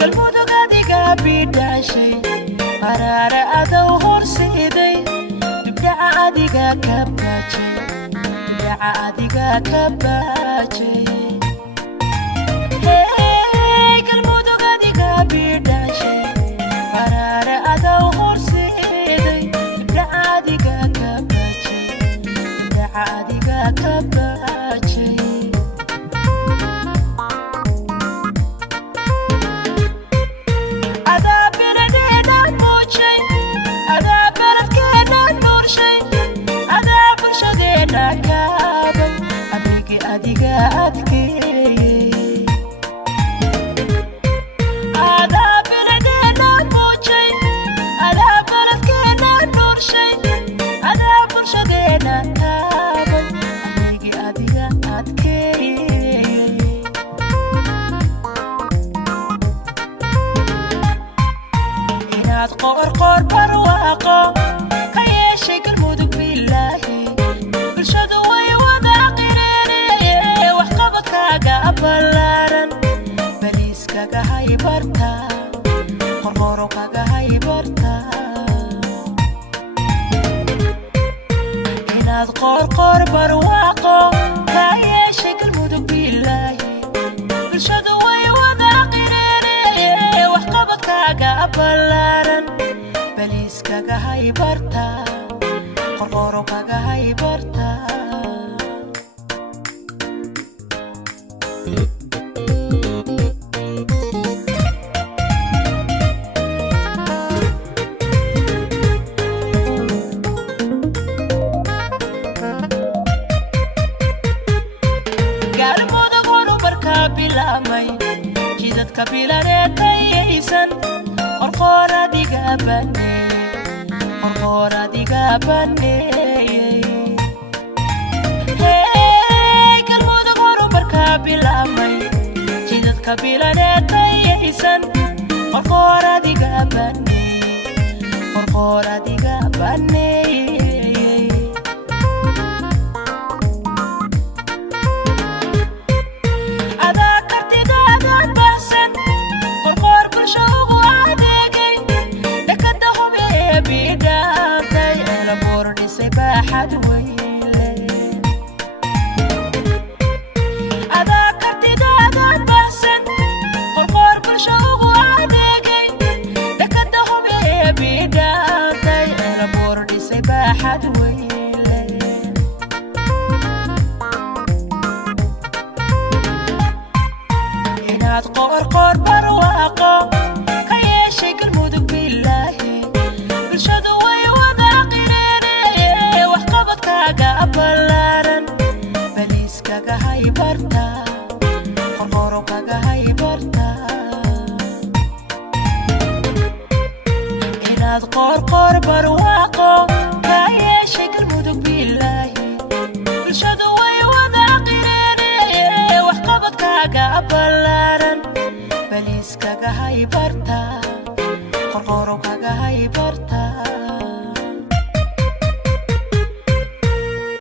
galmudug adiga bidhaashay qaraara adow horseeday dibdhaca adiga ka baajay dibdhaca adiga ka baajay galmudug adiga bidhaashay qaraara adow horseeday dibdhaca adiga ka baajay dibdhaca adiga ka baajay قرقر برواقة كيشي galmudug بالله bulshadu way wada qireen waxqabadkaaga ballaaran baliiskaga haybarta qorqorkaga haybarta inaad qorqor barwaaqo kayeshay galmudug بالله bulshadu way wada qireen waxqabadkaaga ballaaran baliiskaga haybarta qorqorkaga haybarta galmudug horumarka bilaabmay jidadka bilareetayaysan qorqor adiga baneeyey galmudug horumarka bilaabmay jidadka bilareetayaysan qorqor adiga baneeyey adaa kartidaadan bahsan qorqor bulsho ugu adeegay dekada hube ee bidhaantay eelaboor dhisay baaxad weyle adaa kartidaadan bahsan qorqor bulsho ugu adeegay dekada hube ee bidhaantay eelaboor dhisay baaxad weyle inaad qorqor barwaaqo kayeshay galmudug بالله bulshadu way wada qireen waxqabadkaaga ballaaran baliiskaga haybarta qorqorkaga haybarta inaad qorqor barwaaqo kayeshay galmudug بالله bulshadu way wada qireen waxqabadkaaga ballaaran baliiskaga haybarta qorqorkaga haybarta